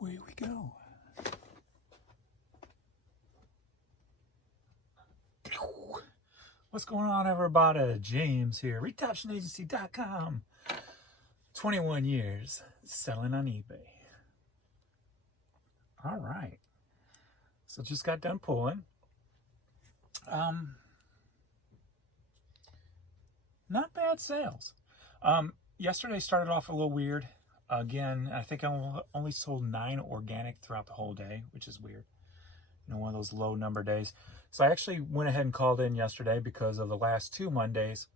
away we go. What's going on, everybody? James here, retoptionagency.com. 21 years selling on eBay. All right. So just got done pulling. Not bad sales. Yesterday started off a little weird. Again, I think I only sold 9 organic throughout the whole day, which is weird. You know, one of those low number days. So I actually went ahead and called in yesterday because of the last 2 Mondays.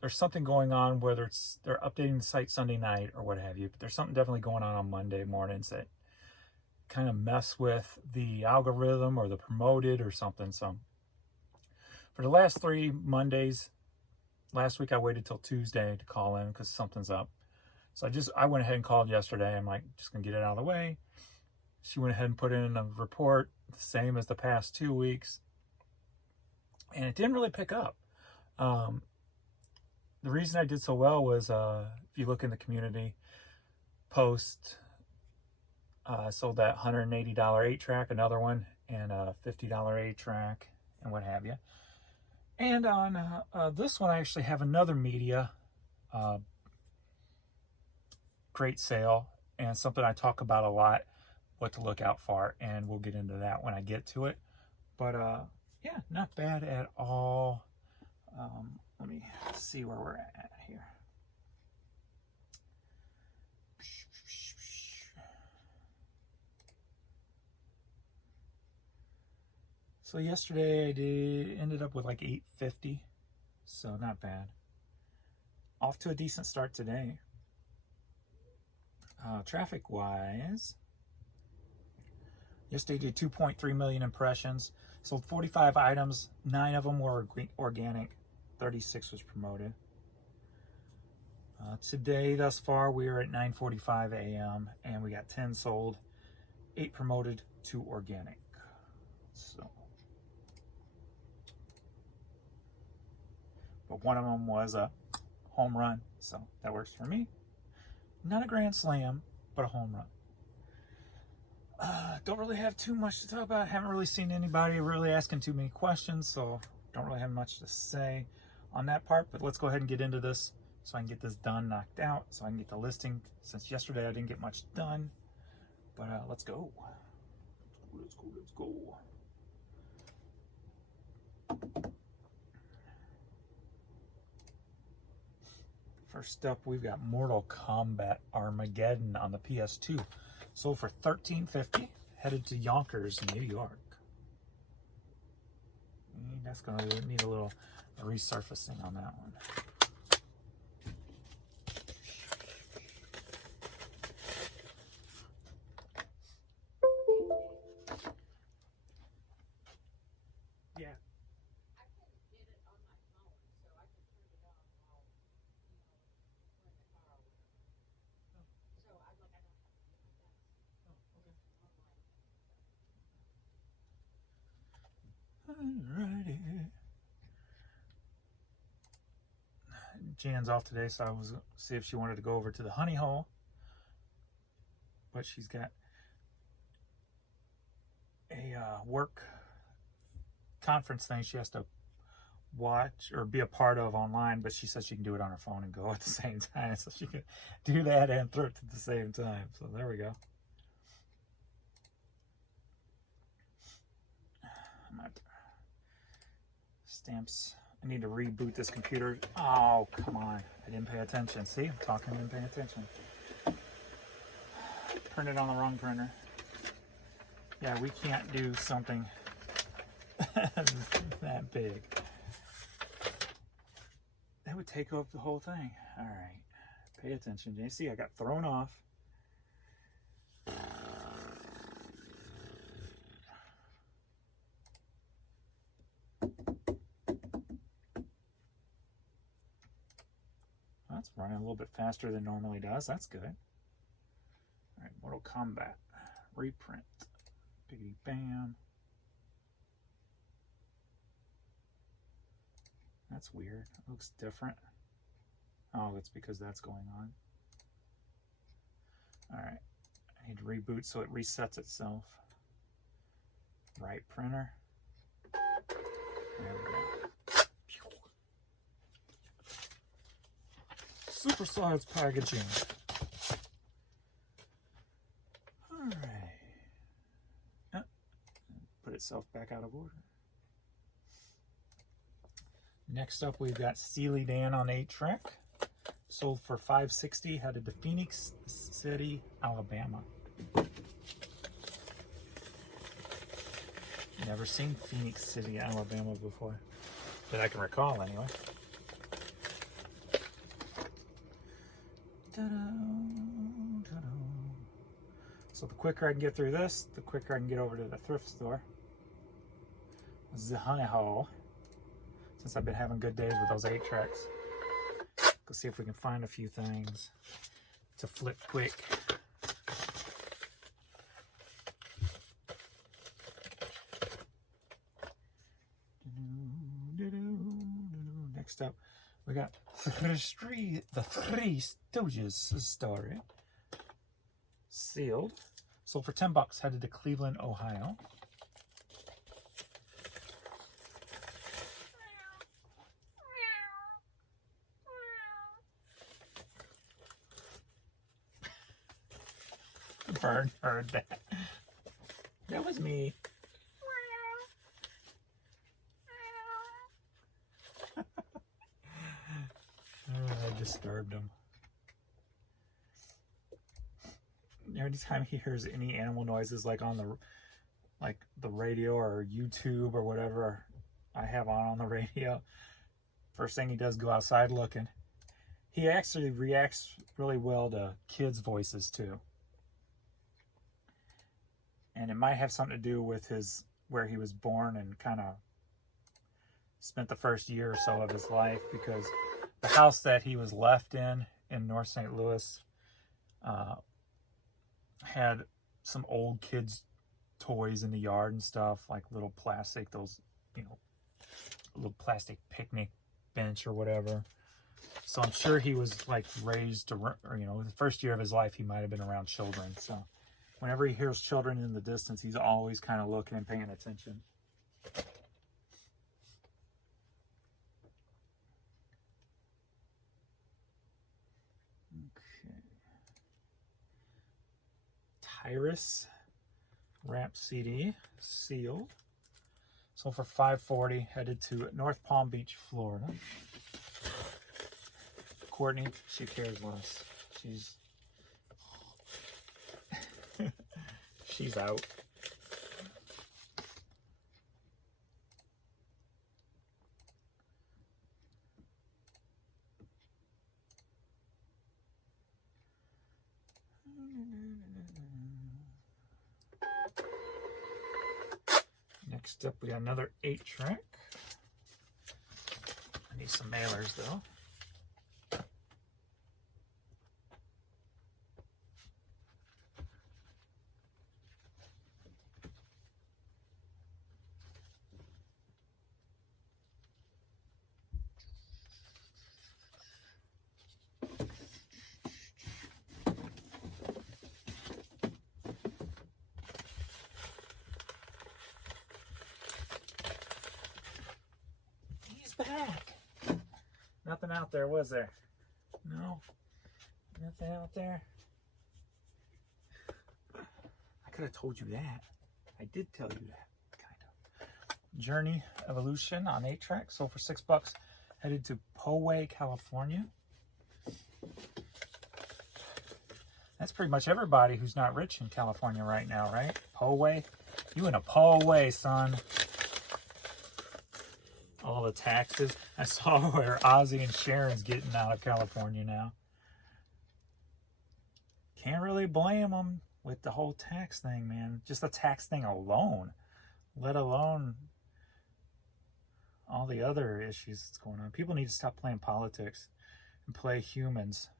There's something going on, whether it's they're updating the site Sunday night or what have you, but there's something definitely going on Monday mornings that kind of mess with the algorithm or the promoted or something. So for the last 3 Mondays, last week I waited till Tuesday to call in because something's up. So I went ahead and called yesterday. I'm like, just gonna get it out of the way. She went ahead and put in a report, the same as the past 2 weeks. And it didn't really pick up. The reason I did so well was, if you look in the community post, I sold that $180 8-track, another one, and a $50 8-track, and what have you. And on this one, I actually have another media great sale, and something I talk about a lot, what to look out for, and we'll get into that when I get to it. But yeah, not bad at all. Let me see where we're at here. So yesterday I ended up with like 850, so not bad. Off to a decent start today. Traffic wise, yesterday did 2.3 million impressions, sold 45 items, 9 of them were organic, 36 was promoted. Today, thus far, we are at 9:45 a.m. and we got 10 sold, 8 promoted, 2 organic. So, but one of them was a home run, so that works for me. Not a grand slam, but a home run. Don't really have too much to talk about. Haven't really seen anybody really asking too many questions, so don't really have much to say on that part. But let's go ahead and get into this so I can get this done, knocked out, so I can get the listing. Since yesterday I didn't get much done, but let's go. Let's go. First up, we've got Mortal Kombat Armageddon on the PS2. Sold for $13.50, headed to Yonkers, New York. That's going to need a little resurfacing on that one. Yeah. Alrighty. Jan's off today, so I was see if she wanted to go over to the honey hole. But she's got a work conference thing she has to watch or be a part of online, but she says she can do it on her phone and go at the same time, so she can do that and thrift at the same time. So there we go. Stamps. I need to reboot this computer. Oh, come on. I didn't pay attention. See, I'm talking and paying attention. Printed on the wrong printer. Yeah, we can't do something that big. That would take up the whole thing. All right. Pay attention. You see, I got thrown off. That's running a little bit faster than normally does. That's good. All right, Mortal Kombat reprint. Biggie bam. That's weird. It looks different. Oh, it's because that's going on. All right. to reboot so it resets itself. Right printer. There we go. Super size packaging. Alright. Put itself back out of order. Next up, we've got Steely Dan on 8-track. Sold for $5.60, headed to Phoenix City, Alabama. Never seen Phoenix City, Alabama before, that I can recall anyway. So the quicker I can get through this, the quicker I can get over to the thrift store. The honey hole. Since I've been having good days with those 8-tracks. Go see if we can find a few things to flip quick. Next up, we got the Three Stooges story. Sealed. Sold for $10, headed to Cleveland, Ohio. Bird heard that. That was me. I disturbed him. Anytime he hears any animal noises, like on the radio or YouTube or whatever I have on the radio, first thing he does, go outside looking. He actually reacts really well to kids' voices too. And it might have something to do with where he was born and kind of spent the first year or so of his life, because the house that he was left in North St. Louis had some old kids' toys in the yard and stuff, like little plastic, little plastic picnic bench or whatever. So I'm sure he was like raised to, the first year of his life, he might have been around children. So whenever he hears children in the distance, he's always kind of looking and paying attention. Okay. Tyrus wrapped CD, sealed. Sold for $5.40, headed to North Palm Beach, Florida. Courtney, she cares less. She's out. Next up, we got another 8-track. I need some mailers though. Back. Nothing out there, was there? No. Nothing out there. I could have told you that. I did tell you that, kind of. Journey Evolution on 8-track, sold for $6, headed to Poway, California. That's pretty much everybody who's not rich in California right now, right? Poway. You in a Poway, son. All the taxes. I saw where Ozzy and Sharon's getting out of California now. Can't really blame them with the whole tax thing, man. Just the tax thing alone. Let alone all the other issues that's going on. People need to stop playing politics and play humans.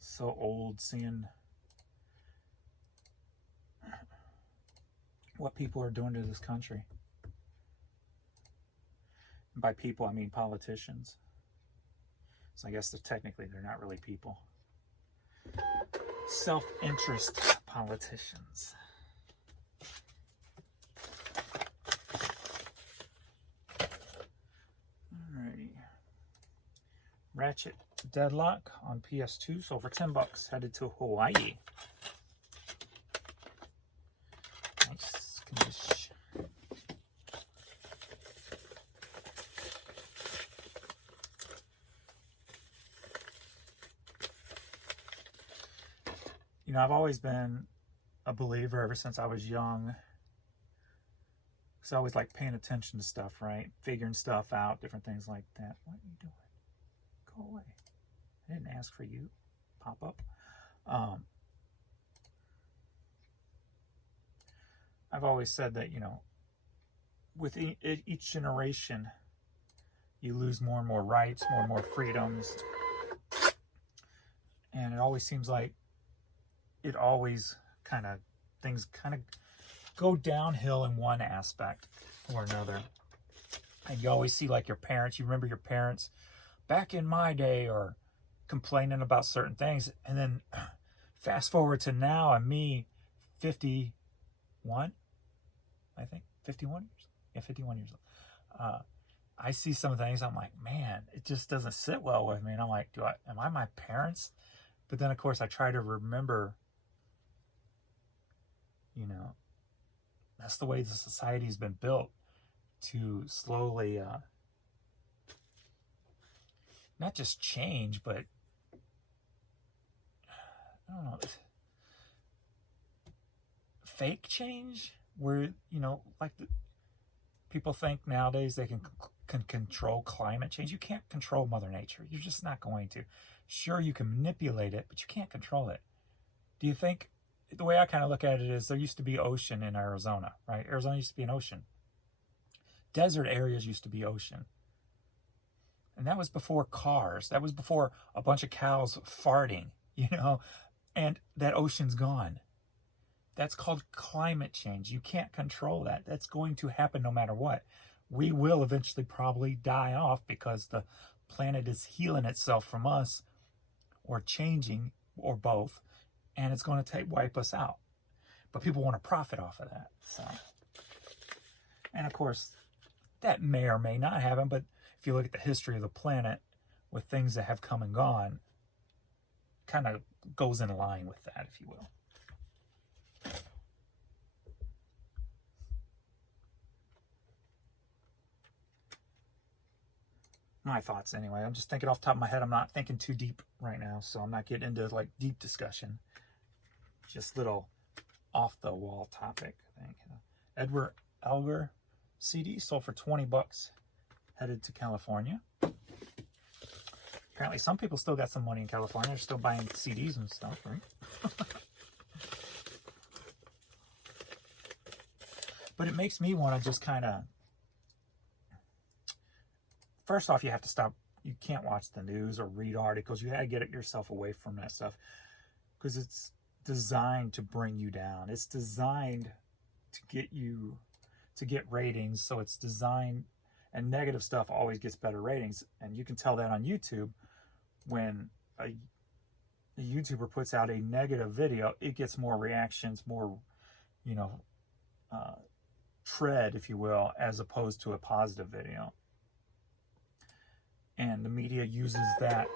So old seeing what people are doing to this country. And by people, I mean politicians. So I guess technically they're not really people. self-interest politicians. Alrighty. Ratchet Deadlock on PS2 sold for $10, headed to Hawaii. Nice condition. You know, I've always been a believer ever since I was young. Because I always like paying attention to stuff, right? Figuring stuff out, different things like that. What are you doing? Go away. I didn't ask for you. Pop up. I've always said that, you know, with each generation, you lose more and more rights, more and more freedoms. And it always seems like it always things kind of go downhill in one aspect or another. And you always see like your parents, you remember your parents back in my day or complaining about certain things. And then fast forward to now and me, 51, I think, 51 years. Yeah, 51 years old. I see some things, I'm like, man, it just doesn't sit well with me. And I'm like, am I my parents? But then of course I try to remember, you know, that's the way the society has been built, to slowly, not just change, but, I don't know, fake change, where, you know, like people think nowadays they can control climate change. You can't control Mother Nature. You're just not going to. Sure, you can manipulate it, but you can't control it. Do you think, the way I kind of look at it is, there used to be ocean in Arizona, right? Arizona used to be an ocean. Desert areas used to be ocean. And that was before cars. That was before a bunch of cows farting, you know, and that ocean's gone. That's called climate change. You can't control that. That's going to happen no matter what. We will eventually probably die off because the planet is healing itself from us, or changing, or both. And it's going to wipe us out. But people want to profit off of that. So, and of course, that may or may not happen. But if you look at the history of the planet, with things that have come and gone, kind of goes in line with that, if you will. My thoughts anyway. I'm just thinking off the top of my head. I'm not thinking too deep right now, so I'm not getting into like deep discussion. Just little off the wall topic, I think. Edward Elgar CD sold for $20, headed to California. Apparently some people still got some money in California. They're still buying CDs and stuff, right? But it makes me want to just kind of, first off, you have to stop. You can't watch the news or read articles. You got to get yourself away from that stuff, because it's designed to bring you down. It's designed to get you to get ratings. So it's designed, and negative stuff always gets better ratings. And you can tell that on YouTube. When a YouTuber puts out a negative video, it gets more reactions, more, you know, tread, if you will, as opposed to a positive video. And the media uses that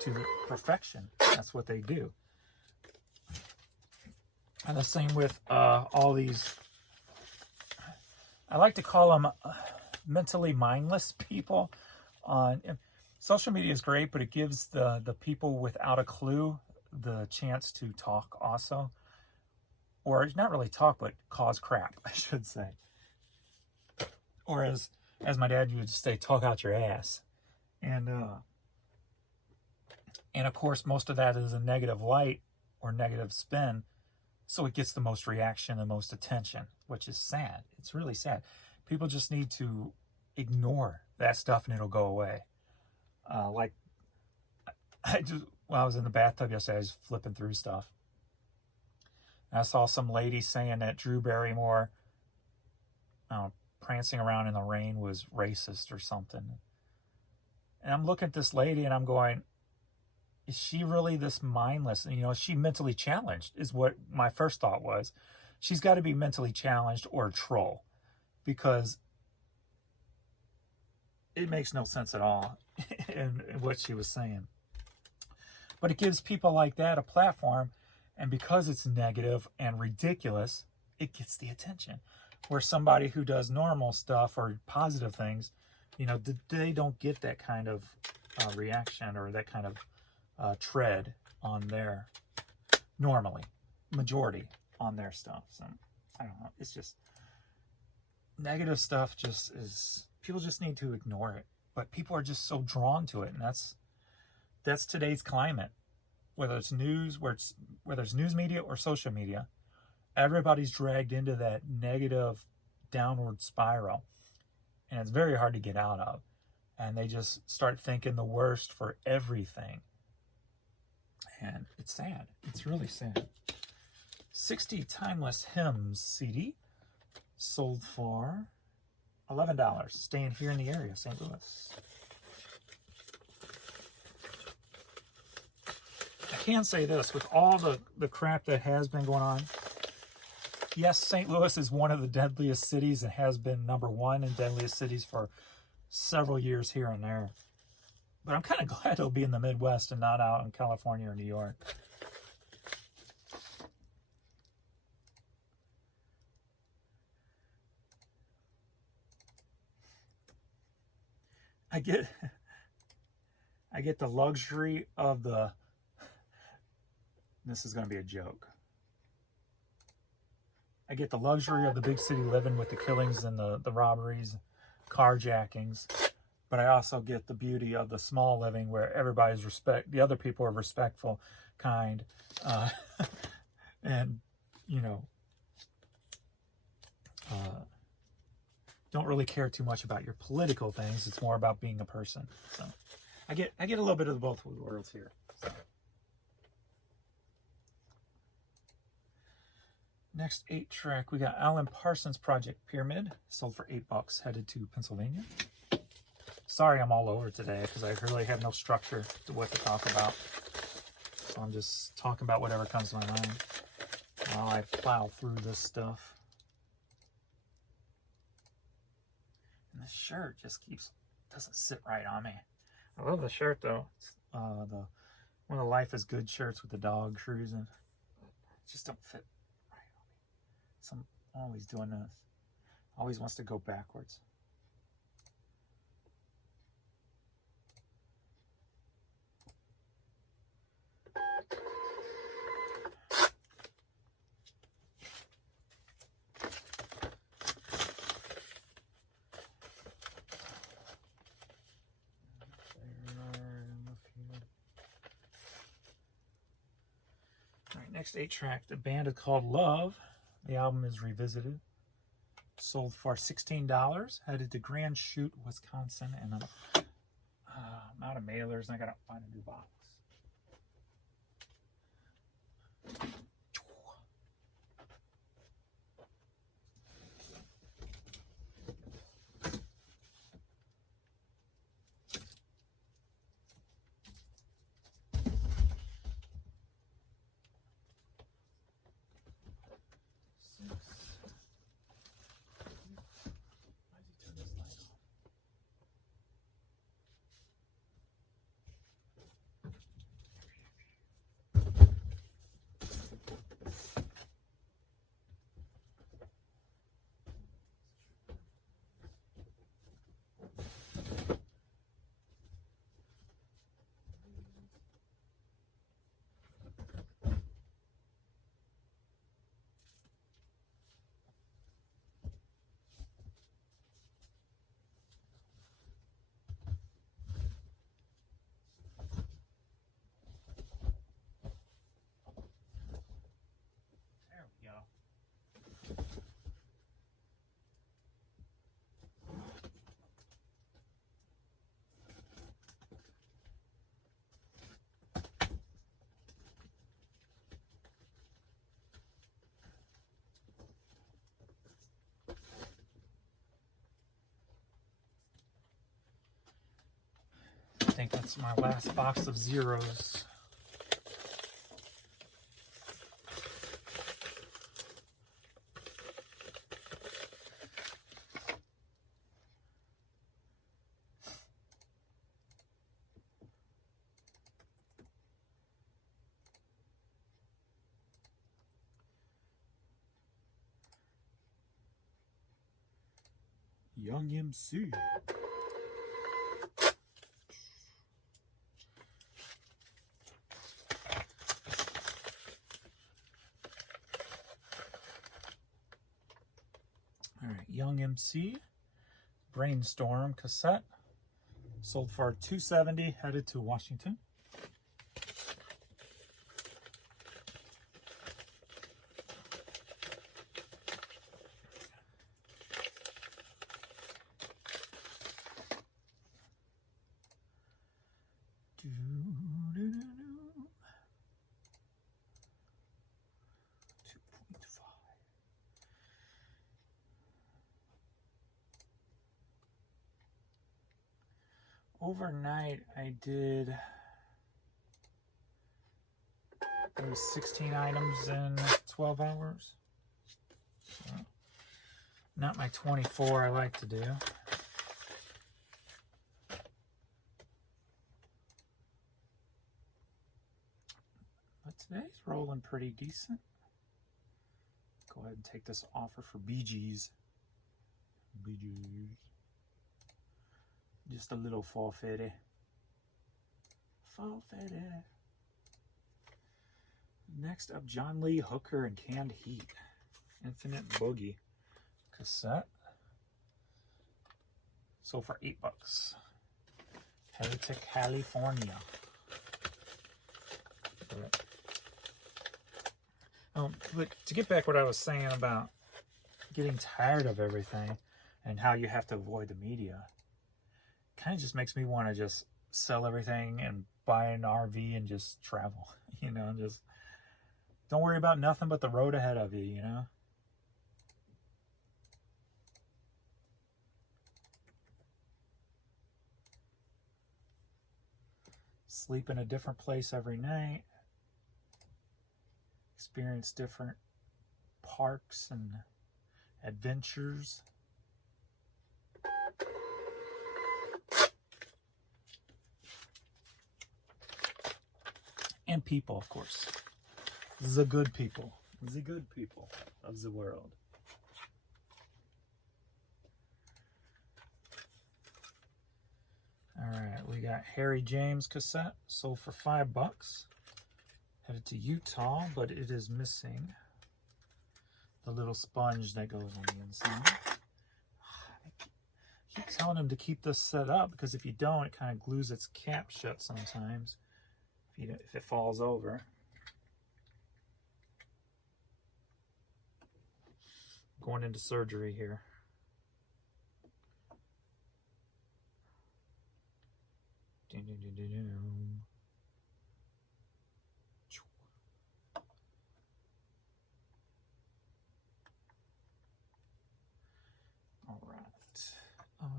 to perfection. That's what they do. And the same with all these, I like to call them mentally mindless people. On social media is great, but it gives the people without a clue the chance to talk also. Or not really talk, but cause crap, I should say. Or as my dad would say, talk out your ass. And of course, most of that is a negative light or negative spin. So it gets the most reaction and most attention, which is sad. It's really sad. People just need to ignore that stuff and it'll go away. Like, when I was in the bathtub yesterday, I was flipping through stuff. And I saw some lady saying that Drew Barrymore prancing around in the rain was racist or something. And I'm looking at this lady and I'm going, is she really this mindless? You know, is she mentally challenged? Is what my first thought was. She's got to be mentally challenged or a troll, because it makes no sense at all in what she was saying. But it gives people like that a platform, and because it's negative and ridiculous, it gets the attention. Where somebody who does normal stuff or positive things, you know, they don't get that kind of reaction or that kind of tread on their, normally, majority on their stuff. So, I don't know. It's just, negative stuff just is, people just need to ignore it. But people are just so drawn to it, and that's today's climate. Whether it's news, whether it's news media or social media, everybody's dragged into that negative downward spiral, and it's very hard to get out of. And they just start thinking the worst for everything, and it's sad. It's really sad. 60 Timeless Hymns CD sold for $11, staying here in the area, St. Louis. I can say this, with all the crap that has been going on, yes, St. Louis is one of the deadliest cities and has been #1 in deadliest cities for several years here and there. But I'm kind of glad it'll be in the Midwest and not out in California or New York. I get the luxury of the, this is going to be a joke. I get the luxury of the big city living with the killings and the robberies, carjackings, but I also get the beauty of the small living where everybody's the other people are respectful, kind, and, you know, don't really care too much about your political things. It's more about being a person. So I get a little bit of both worlds here. So. Next 8-track, we got Alan Parsons' Project Pyramid, sold for $8, headed to Pennsylvania. Sorry I'm all over today, because I really have no structure to what to talk about. So I'm just talking about whatever comes to my mind while I plow through this stuff. And this shirt just doesn't sit right on me. I love the shirt though. It's one of the Life is Good shirts with the dog cruising. It just don't fit. So I'm always doing this. Always wants to go backwards. All right, next 8-track. The band is called Love. The album is Revisited. Sold for $16. Headed to Grand Chute, Wisconsin. And I'm out of mailers, and I gotta find a new box. I think that's my last box of zeros. Young MC. All right, Young MC, Brainstorm cassette, sold for $270, headed to Washington. Overnight, I did, there was 16 items in 12 hours. So, not my 24 I like to do. But today's rolling pretty decent. Go ahead and take this offer for BGs. BGs. Just a little 450. 450. Next up, John Lee Hooker and Canned Heat. Infinite Boogie cassette. Sold for $8. Headed to California. But to get back what I was saying about getting tired of everything and how you have to avoid the media, kind of just makes me want to just sell everything and buy an RV and just travel, you know, and just don't worry about nothing but the road ahead of you, you know. Sleep in a different place every night. Experience different parks and adventures. And people, of course. The good people. The good people of the world. Alright, we got Harry James cassette, sold for $5. Headed to Utah, but it is missing the little sponge that goes on the inside. I keep telling him to keep this set up because if you don't, it kind of glues its cap shut sometimes if it falls over. Going into surgery here. All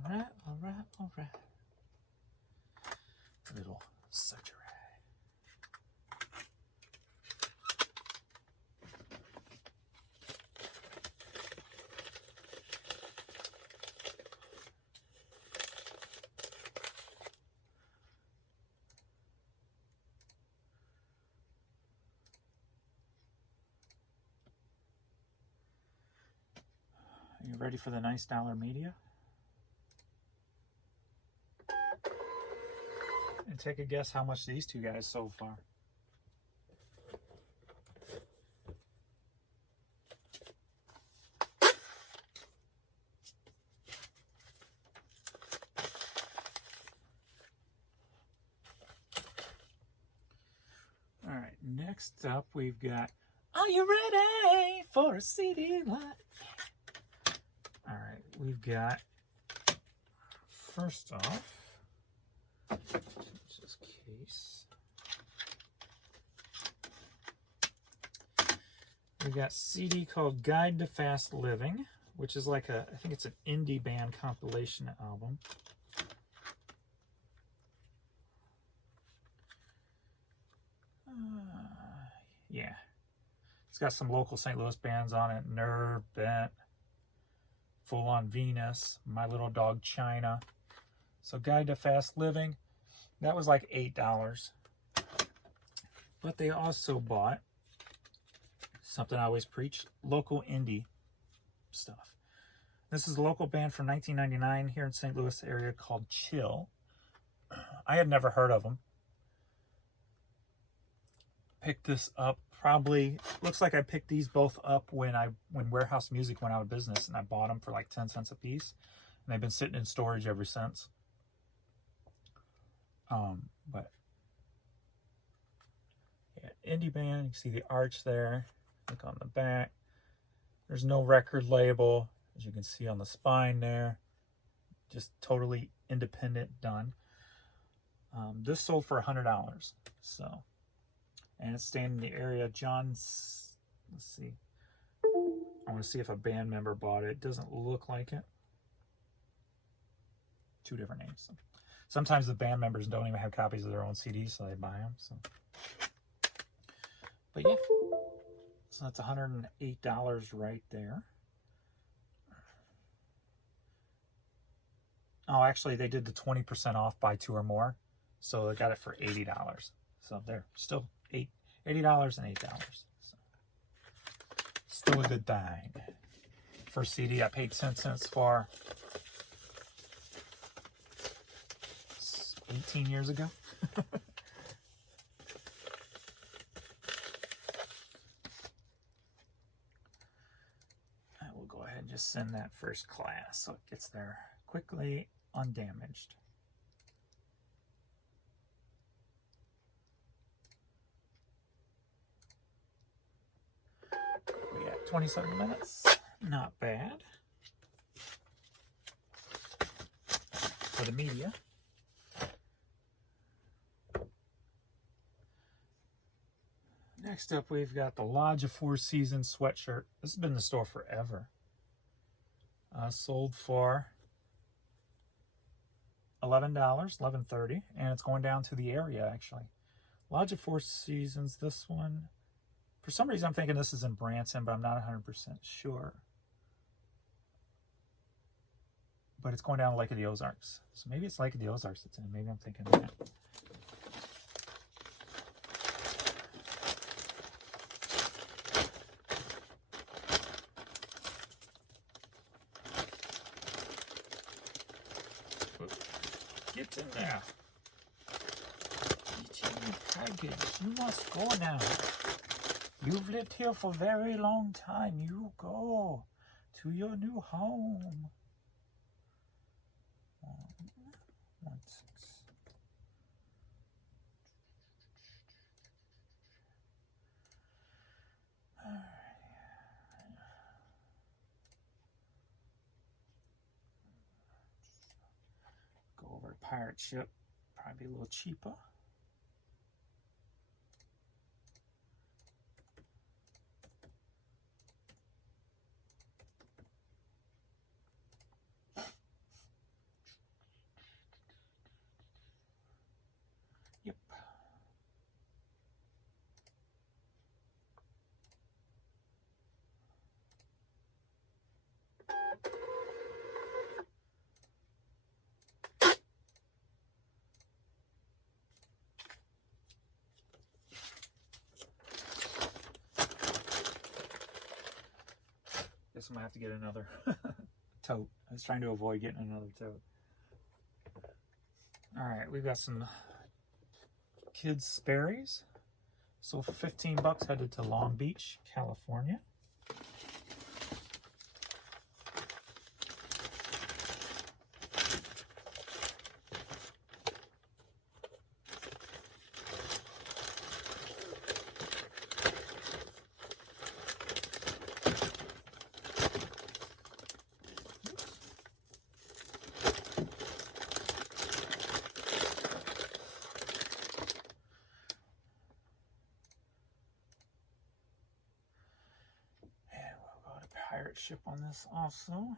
right. Little surgery. Are you ready for the nice dollar media? And take a guess how much these two guys sold for. All right, next up we've got, are you ready for a CD light? All right, we've got, first off, this case. We got CD called Guide to Fast Living, which is like I think it's an indie band compilation album. Yeah. It's got some local St. Louis bands on it. Nerve, Bent, Full on Venus, My Little Dog China. So Guide to Fast Living. That was like $8. But they also bought something I always preach, local indie stuff. This is a local band from 1999 here in St. Louis area called Chill. I had never heard of them. Picked this up probably, looks like I picked these both up when Warehouse Music went out of business, and I bought them for like 10 cents a piece, and they've been sitting in storage ever since. But yeah, indie band. You can see the arch there. Look on the back. There's no record label, as you can see on the spine there. Just totally independent done. This sold for $100. So, and it's staying in the area. John's, let's see. I want to see if a band member bought it. Doesn't look like it. Two different names. Sometimes the band members don't even have copies of their own CDs, so they buy them. So, but yeah, so that's $108 right there. Oh, actually, they did the 20% off, buy two or more, so they got it for $80. So they're still $80 and $8. So still a good thing. First CD I paid 10 cents for 18 years ago. I will go ahead and just send that first class so it gets there quickly, undamaged. We got 27 minutes. Not bad for the media. Next up, we've got the Lodge of Four Seasons sweatshirt. This has been in the store forever. Sold for $11, $11.30, and it's going down to the area, actually. Lodge of Four Seasons, this one. For some reason, I'm thinking this is in Branson, but I'm not 100% sure. But it's going down to Lake of the Ozarks. So maybe it's Lake of the Ozarks it's in. Maybe I'm thinking of that. Get in there. Get in the package. You must go now. You've lived here for a very long time. You go to your new home. 1, 6. All right. Go over to Pirate Ship. Probably a little cheaper. Yep. Guess I'm gonna have to get another tote. I was trying to avoid getting another tote. All right, we've got some kids' Sperry's. So for $15, headed to Long Beach, California. Pirate Ship on this also.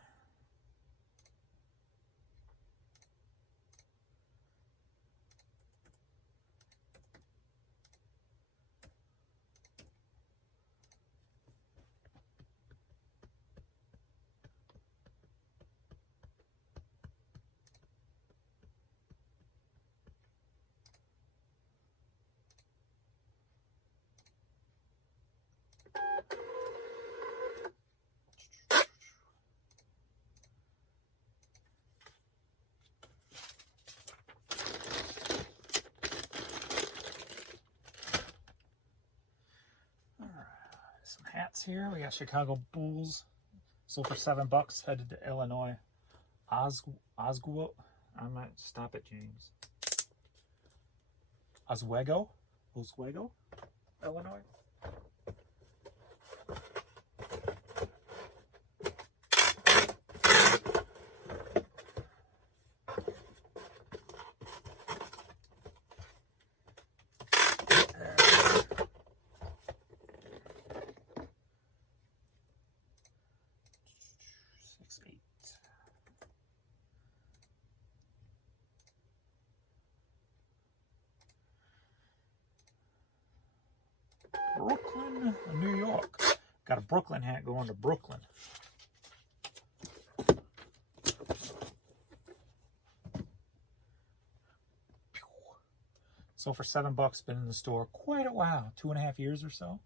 hats here. We got Chicago Bulls. Sold for $7. Headed to Illinois. Oswego. I might stop it, James. Oswego, Illinois. Brooklyn, New York. Got a Brooklyn hat going to Brooklyn. So for $7, been in the store quite a while, 2.5 years or so.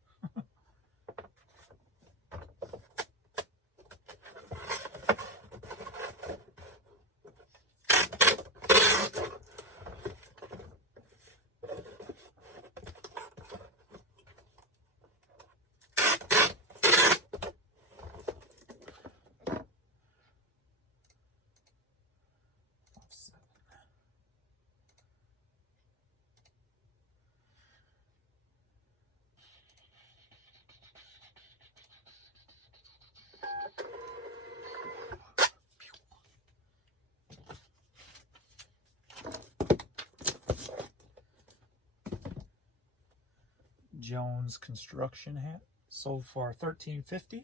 Jones construction hat, sold for $13.50.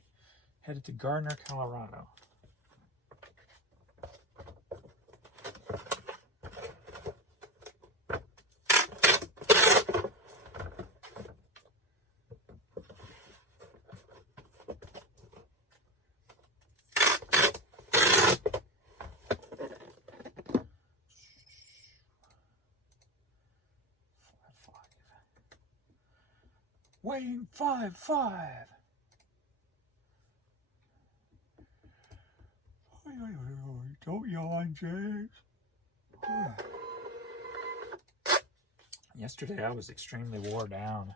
Headed to Gardner, Colorado. Weighing 5'5". Don't yawn, James. Yesterday I was extremely wore down.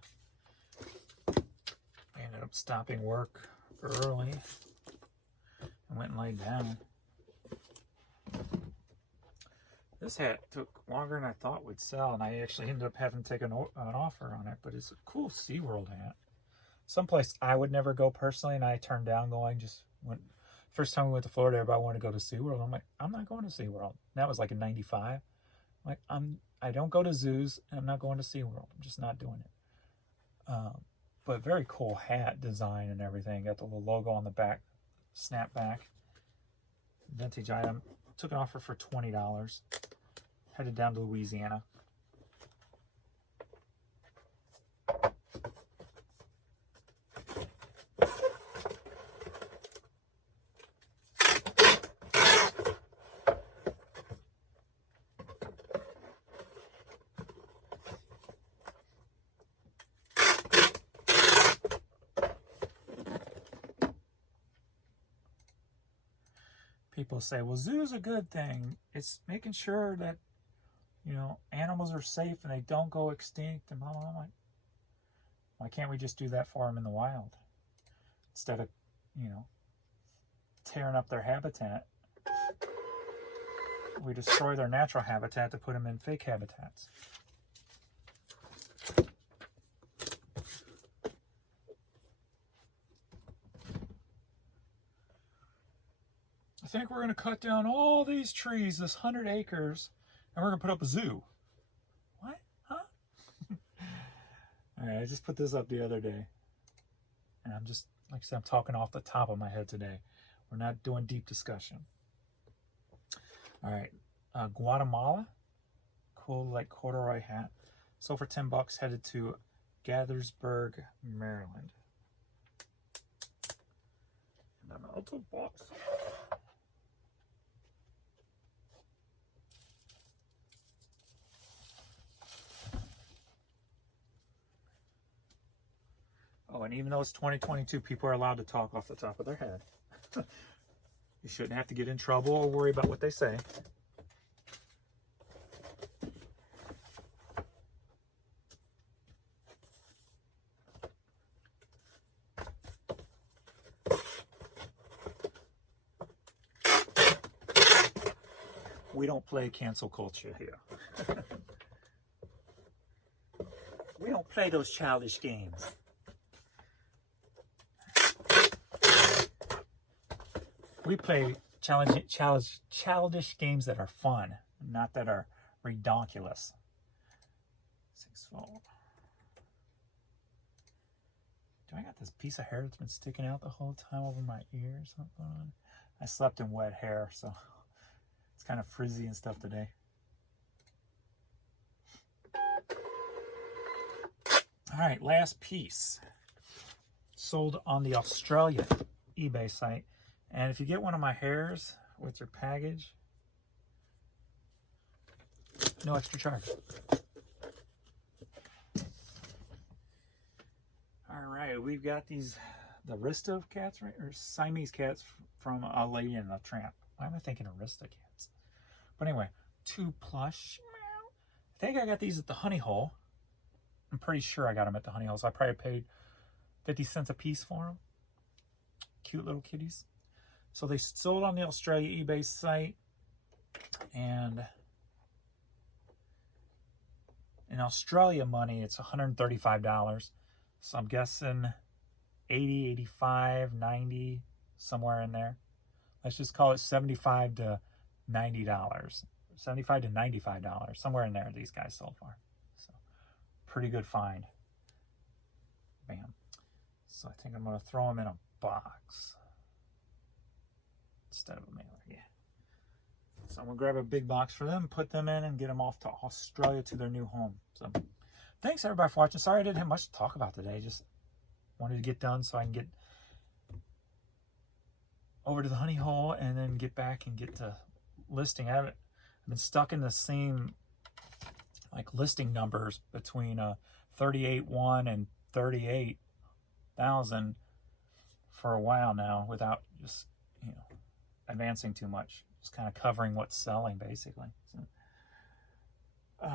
I ended up stopping work early and went and laid down. This hat took longer than I thought would sell, and I actually ended up having to take an offer on it, but it's a cool SeaWorld hat. Someplace I would never go personally, and I turned down going. First time we went to Florida, everybody wanted to go to SeaWorld. I'm like, I'm not going to SeaWorld. And that was like in '95. I'm like, I don't go to zoos, and I'm not going to SeaWorld. I'm just not doing it. But very cool hat design and everything. Got the little logo on the back, snapback. Vintage item. Took an offer for $20. Headed down to Louisiana. People say, well, zoos are a good thing. It's making sure that, you know, animals are safe and they don't go extinct and blah, blah, blah. Why can't we just do that for them in the wild? Instead of, you know, tearing up their habitat, we destroy their natural habitat to put them in fake habitats. I think we're going to cut down all these trees, this 100 acres, and we're going to put up a zoo. What? Huh? All right, I just put this up the other day. And I'm just, like I said, I'm talking off the top of my head today. We're not doing deep discussion. All right, Guatemala. Cool, like corduroy hat. Sold for $10, headed to Gaithersburg, Maryland. And another box. Oh, and even though it's 2022, people are allowed to talk off the top of their head. You shouldn't have to get in trouble or worry about what they say. We don't play cancel culture here. We don't play those childish games. We play childish games that are fun, not that are redonkulous. 6-fold. Do I got this piece of hair that's been sticking out the whole time over my ear or something? I slept in wet hair, so it's kind of frizzy and stuff today. All right, last piece. Sold on the Australia eBay site. And if you get one of my hairs with your package, no extra charge. All right, we've got the Arista cats, right? Or Siamese cats from A Lady and the Tramp. Why am I thinking Arista cats? But anyway, 2 plush. I think I got these at the Honey Hole. I'm pretty sure I got them at the Honey Hole, so I probably paid 50 cents a piece for them. Cute little kitties. So they sold on the Australia eBay site, and in Australia money, it's $135. So I'm guessing 80, 85, 90, somewhere in there. Let's just call it $75 to $90. $75 to $95, somewhere in there these guys sold for. So pretty good find. Bam. So I think I'm going to throw them in a box instead of a mailer. Yeah. So I'm going to grab a big box for them, put them in, and get them off to Australia to their new home. So thanks everybody for watching. Sorry I didn't have much to talk about today. Just wanted to get done so I can get over to the Honey Hole and then get back and get to listing. I've been stuck in the same like listing numbers between 38,100 and 38,000 for a while now without just, you know, advancing too much. Just kind of covering what's selling basically. So,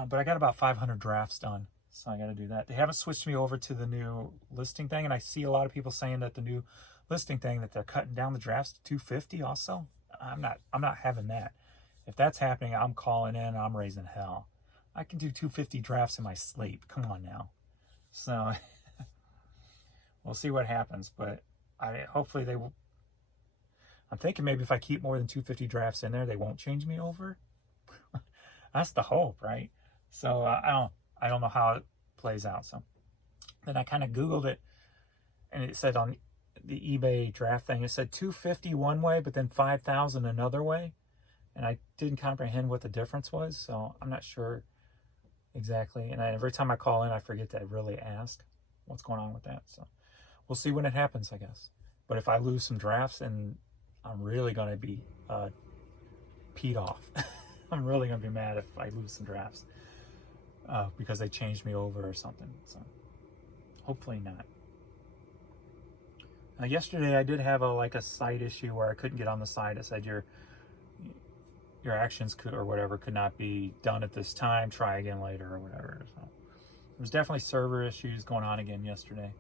but I got about 500 drafts done, so I got to do that. They haven't switched me over to the new listing thing, and I see a lot of people saying that the new listing thing that they're cutting down the drafts to 250 also. I'm not having that. If that's happening, I'm calling in, I'm raising hell. I can do 250 drafts in my sleep. Come on now. So we'll see what happens, but hopefully they will. I'm thinking maybe if I keep more than 250 drafts in there, they won't change me over. That's the hope, right? So I don't know how it plays out. So then I kind of Googled it, and it said on the eBay draft thing, it said 250 one way, but then 5,000 another way. And I didn't comprehend what the difference was, so I'm not sure exactly. And every time I call in, I forget to really ask what's going on with that. So we'll see when it happens, I guess. But if I lose some drafts, and I'm really going to be peed off. I'm really going to be mad if I lose some drafts because they changed me over or something. So hopefully not. Yesterday I did have a site issue where I couldn't get on the site. It said your actions could not be done at this time. Try again later or whatever. So there's definitely server issues going on again yesterday,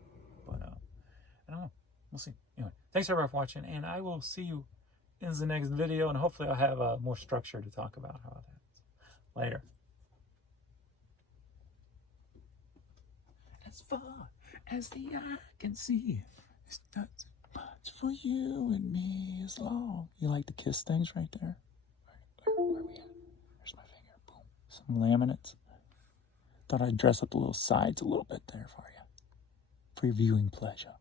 but I don't know. We'll see. Anyway, thanks everybody for watching, and I will see you in the next video, and hopefully I'll have more structure to talk about. How about that? So, later. As far as the eye can see, it's not so much for you and me as long. You like to kiss things right there? Where are we at? There's my finger. Boom. Some laminates. Thought I'd dress up the little sides a little bit there for you. For your viewing pleasure.